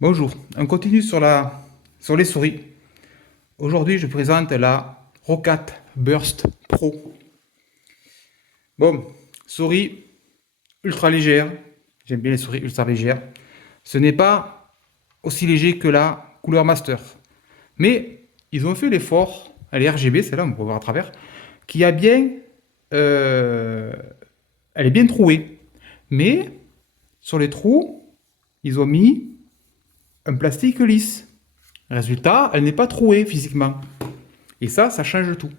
Bonjour, on continue sur les souris. Aujourd'hui, je présente la Rocat Burst Pro. Bon, souris ultra légère. J'aime bien les souris ultra légères. Ce n'est pas aussi léger que la Cooler Master. Mais ils ont fait l'effort, elle est RGB, celle-là, on peut voir à travers, qui a bien. euh, elle est bien trouée. Mais sur les trous, ils ont mis un plastique lisse. Résultat, elle n'est pas trouée physiquement. Et ça change tout.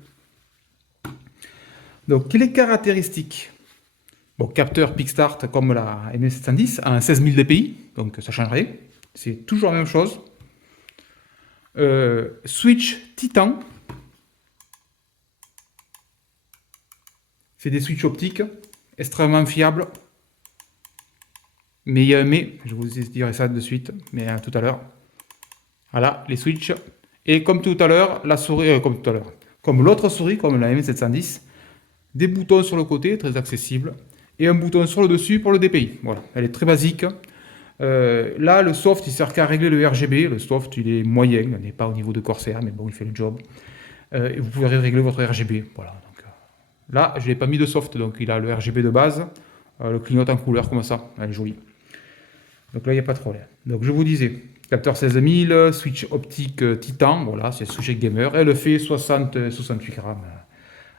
Donc, les caractéristiques. Bon, capteur Pickstart comme la M710 à un 16 000 dpi, donc ça change rien. C'est toujours la même chose. Switch Titan. C'est des switches optiques extrêmement fiables. Mais il y a un mais, je vous dirai ça de suite, mais tout à l'heure. Voilà, les switches. Et comme tout à l'heure, la souris, comme l'autre souris, comme la M710, des boutons sur le côté, très accessible, et un bouton sur le dessus pour le DPI. Voilà, elle est très basique. Là, le soft, il sert qu'à régler le RGB. Le soft, il est moyen, il n'est pas au niveau de Corsair, mais bon, il fait le job. Et vous pouvez régler votre RGB. Voilà. Donc, là, je n'ai pas mis de soft, donc il a le RGB de base. Le clignote en couleur comme ça, elle est jolie. Donc là, il n'y a pas de problème. Donc je vous disais, capteur 16000, switch optique Titan, voilà, c'est sujet gamer. Elle fait 68 grammes.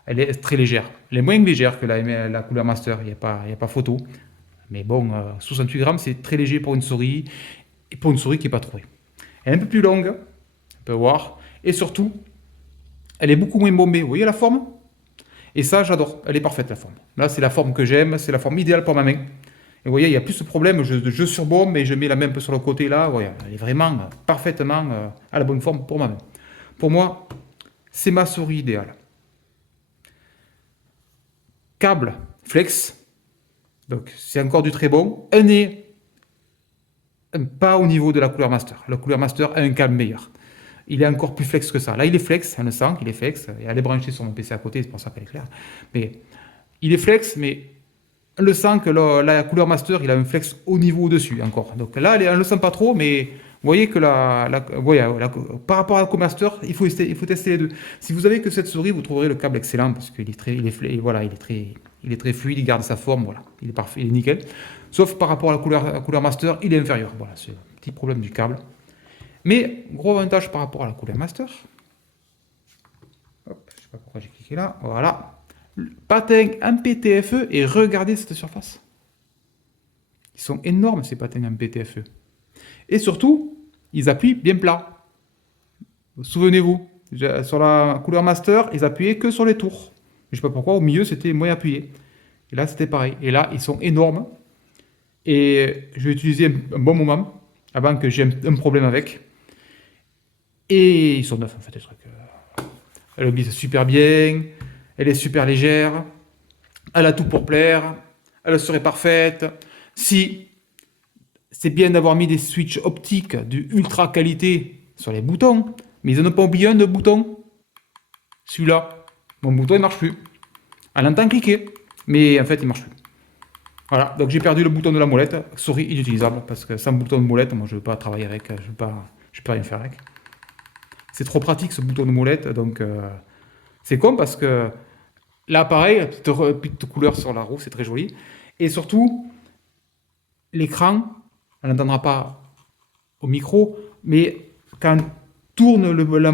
Elle est très légère. Elle est moins légère que la Cooler Master, il n'y a pas photo. Mais bon, 68 grammes, c'est très léger pour une souris, et pour une souris qui n'est pas trouée. Elle est un peu plus longue, on peut voir. Et surtout, elle est beaucoup moins bombée. Vous voyez la forme? Et ça, j'adore. Elle est parfaite, la forme. Là, c'est la forme que j'aime, c'est la forme idéale pour ma main. Et vous voyez, il n'y a plus ce problème, je surbombe et je mets la main un peu sur le côté là. Vous voyez, elle est vraiment parfaitement à la bonne forme pour ma main. Pour moi, c'est ma souris idéale. Câble flex, donc c'est encore du très bon. Un nez, pas au niveau de la Cooler Master. La Cooler Master a un câble meilleur. Il est encore plus flex que ça. Là, il est flex, on le sent qu'il est flex. Et elle est branchée sur mon PC à côté, c'est pour ça qu'elle est claire. Mais il est flex, mais on le sent que la Cooler Master, il a un flex au niveau au-dessus encore. Donc là, on ne le sent pas trop, mais vous voyez que par rapport à la Cooler Master, il faut tester les deux. Si vous avez que cette souris, vous trouverez le câble excellent parce qu'il est très, voilà, il est très fluide, il garde sa forme, voilà, il est parfait, il est nickel. Sauf par rapport à la Cooler Master, il est inférieur. Voilà, c'est un petit problème du câble. Mais gros avantage par rapport à la Cooler Master. Hop, je sais pas pourquoi j'ai cliqué là. Voilà. Patins en PTFE et regardez cette surface. Ils sont énormes ces patins en PTFE. Et surtout, ils appuient bien plat. Souvenez-vous, sur la Cooler Master, ils appuyaient que sur les tours. Je ne sais pas pourquoi, au milieu c'était moins appuyé. Et là c'était pareil. Et là, ils sont énormes. Et je vais utiliser un bon moment avant que j'ai un problème avec. Et ils sont neufs en fait, les trucs. Elle glisse super bien, elle est super légère, elle a tout pour plaire, elle serait parfaite. Si c'est bien d'avoir mis des switches optiques de ultra qualité sur les boutons, mais ils n'ont pas oublié un de bouton. Celui-là, mon bouton il marche plus. Elle entend cliquer, mais en fait il marche plus. Voilà, donc j'ai perdu le bouton de la molette, souris inutilisable, parce que sans bouton de molette, moi je ne veux pas travailler avec, je peux rien faire avec. C'est trop pratique ce bouton de molette, donc c'est con parce que là pareil, petite couleur sur la roue, c'est très joli. Et surtout, l'écran, on n'entendra pas au micro, mais quand tourne la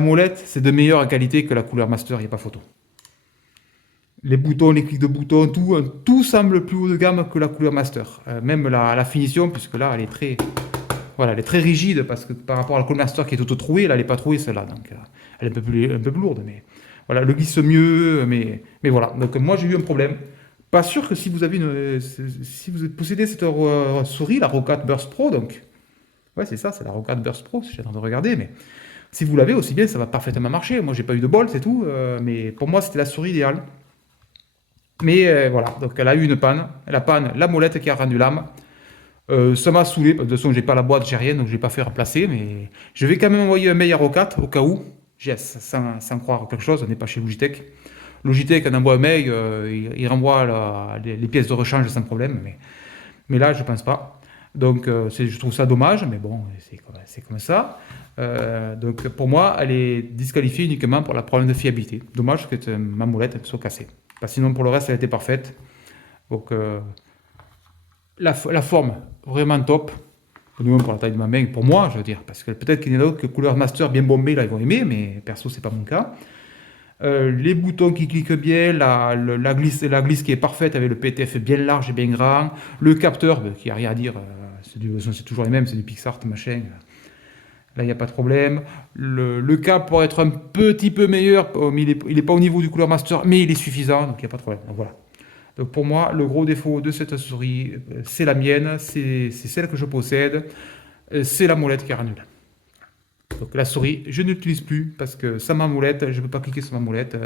molette, c'est de meilleure qualité que la Cooler Master, il n'y a pas photo. Les boutons, les clics de boutons, tout semble plus haut de gamme que la Cooler Master. Même la finition, puisque là, elle est très, voilà, elle est très rigide, parce que par rapport à la Cooler Master qui est toute trouée, là, elle n'est pas trouée, celle-là. Donc, elle est un peu plus lourde, mais voilà, le glisse mieux, mais voilà. Donc, moi, j'ai eu un problème. Pas sûr que si vous avez si vous possédez cette souris, la Rocat Burst Pro, donc, ouais, c'est ça, c'est la Rocat Burst Pro, si j'ai en train de regarder, mais si vous l'avez aussi bien, ça va parfaitement marcher. Moi, j'ai pas eu de bol, c'est tout, mais pour moi, c'était la souris idéale. Mais voilà, donc elle a eu une panne. La panne, la molette qui a rendu l'âme. Ça m'a saoulé, parce que de toute façon, j'ai pas la boîte, j'ai rien, donc je l'ai pas fait remplacer, mais je vais quand même envoyer un mail à Rocat, au cas où, sans croire quelque chose, on n'est pas chez Logitech. Logitech, on envoie un mail, il renvoie les pièces de rechange sans problème, mais là, je pense pas. Donc je trouve ça dommage, mais bon, c'est comme ça. Donc pour moi, elle est disqualifiée uniquement pour la problème de fiabilité. Dommage que ma molette elle soit cassée. Sinon pour le reste, elle était parfaite. Donc la forme, vraiment top. Du moins pour la taille de ma main, pour moi, je veux dire. Parce que peut-être qu'il y en a d'autres que couleur master bien bombée, là, ils vont aimer, mais perso, c'est pas mon cas. Les boutons qui cliquent bien, la glisse qui est parfaite avec le PTF bien large et bien grand, le capteur qui n'a rien à dire, c'est toujours les mêmes, c'est du Pixart machin. Là, il n'y a pas de problème. Le câble pourrait être un petit peu meilleur, mais il n'est pas au niveau du Cooler Master, mais il est suffisant, donc il n'y a pas de problème. Donc, voilà. Donc pour moi, le gros défaut de cette souris, c'est la mienne, c'est celle que je possède, c'est la molette qui annule. Donc la souris, je ne l'utilise plus parce que ça ma molette, je ne peux pas cliquer sur ma molette,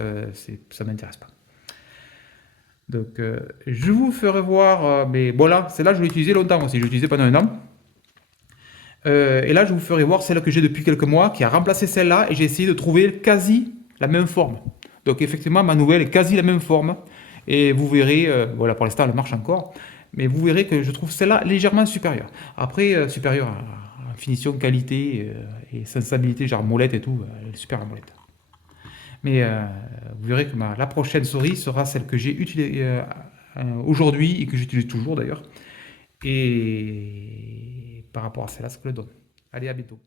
ça ne m'intéresse pas. Donc je vous ferai voir, mais voilà, celle-là je l'ai utilisée longtemps aussi, je l'ai utilisée pendant un an. Et là je vous ferai voir celle que j'ai depuis quelques mois qui a remplacé celle-là et j'ai essayé de trouver quasi la même forme. Donc effectivement ma nouvelle est quasi la même forme et vous verrez, voilà pour l'instant elle marche encore, mais vous verrez que je trouve celle-là légèrement supérieure. Après supérieure à finition, qualité et sensibilité, genre molette et tout, elle est super la molette. Mais vous verrez que la prochaine souris sera celle que j'ai utilisée aujourd'hui et que j'utilise toujours d'ailleurs. Et par rapport à celle-là, ce que je donne. Allez, à bientôt.